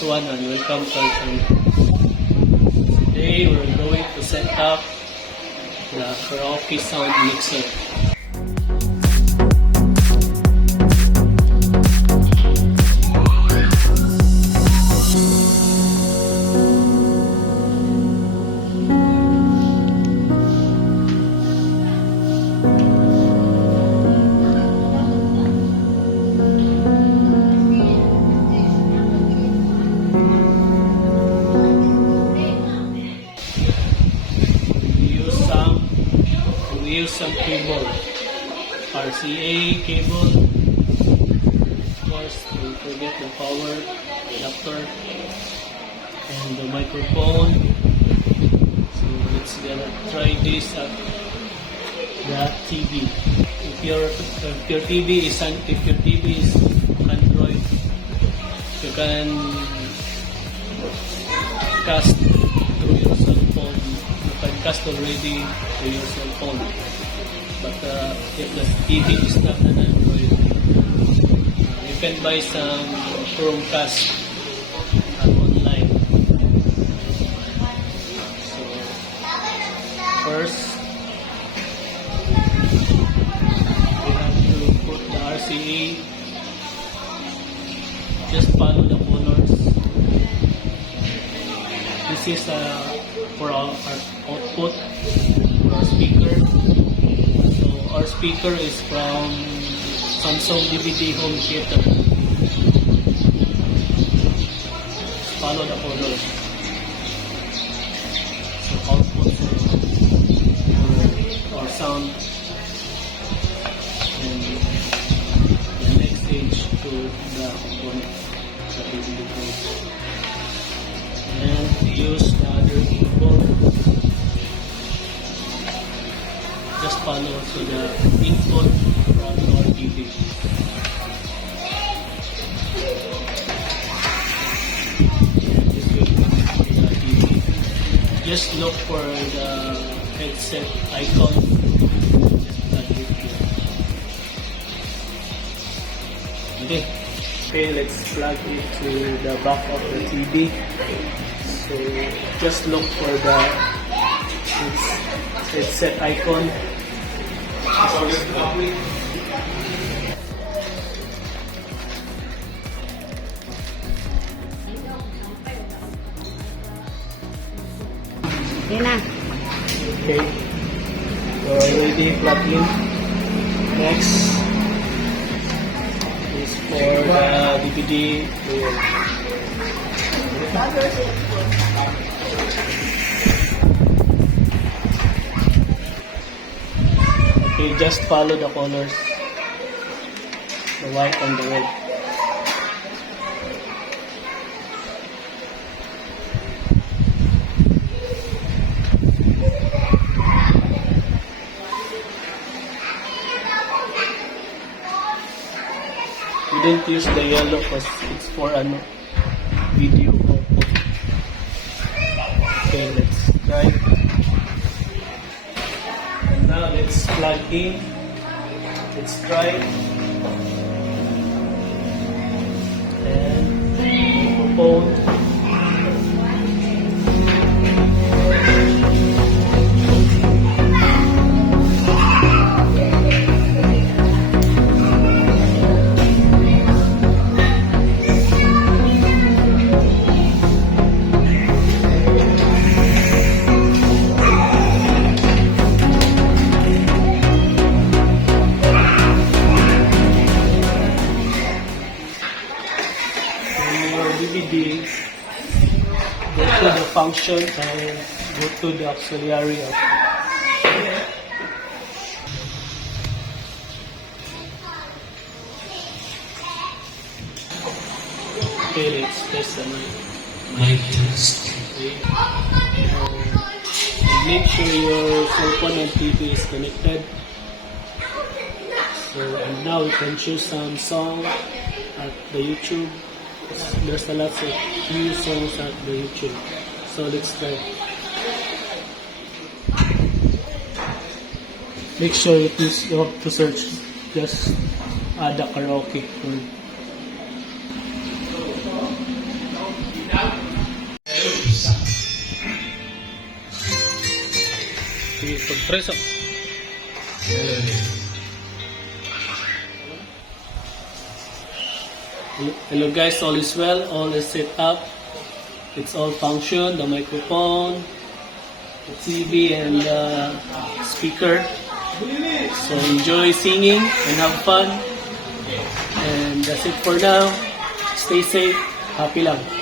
Markus Juan and welcome to our channel. Today we're going to set up the karaoke sound mixer. We use some cable, RCA cable, of course, don't forget the power adapter and the microphone. So let's gonna try this at the TV. If your TV is Android, you can cast through your cell phone. You can cast already through your cell phone. But if the TV is not an Android, you can buy some Chromecast online. So first, we have to put the RCA. Just follow the colors. This is for our output for our speaker. Our speaker is from Samsung DVD home theater. Follow the colors. So output for sound and the next stage to the component, the DVD code. And use the other keyboard. Just follow to the input from our TV. This will come to the TV. Just look for the headset icon. Just plug it here. Okay, let's plug it to the back of the TV. So just look for the headset icon. Okay, so already plugged in. Next is for the DVD player. Okay, just follow the colors, the white and the red. We didn't use the yellow because it's for video output. Okay, let's try. Now let's plug in. Let's try. And microphone. DVD, go to the function and go to the auxiliary of okay, let's test the mic test. Okay. Make sure your cell phone and TV is connected. So and now you can choose some song at the YouTube. There's a lot of new songs at the YouTube. So let's try. Make sure you have to search just add the karaoke. pagpreso. Hello guys, all is well, all is set up. It's all function, the microphone, the TV, and the speaker. So enjoy singing and have fun. And that's it for now. Stay safe, happy lang.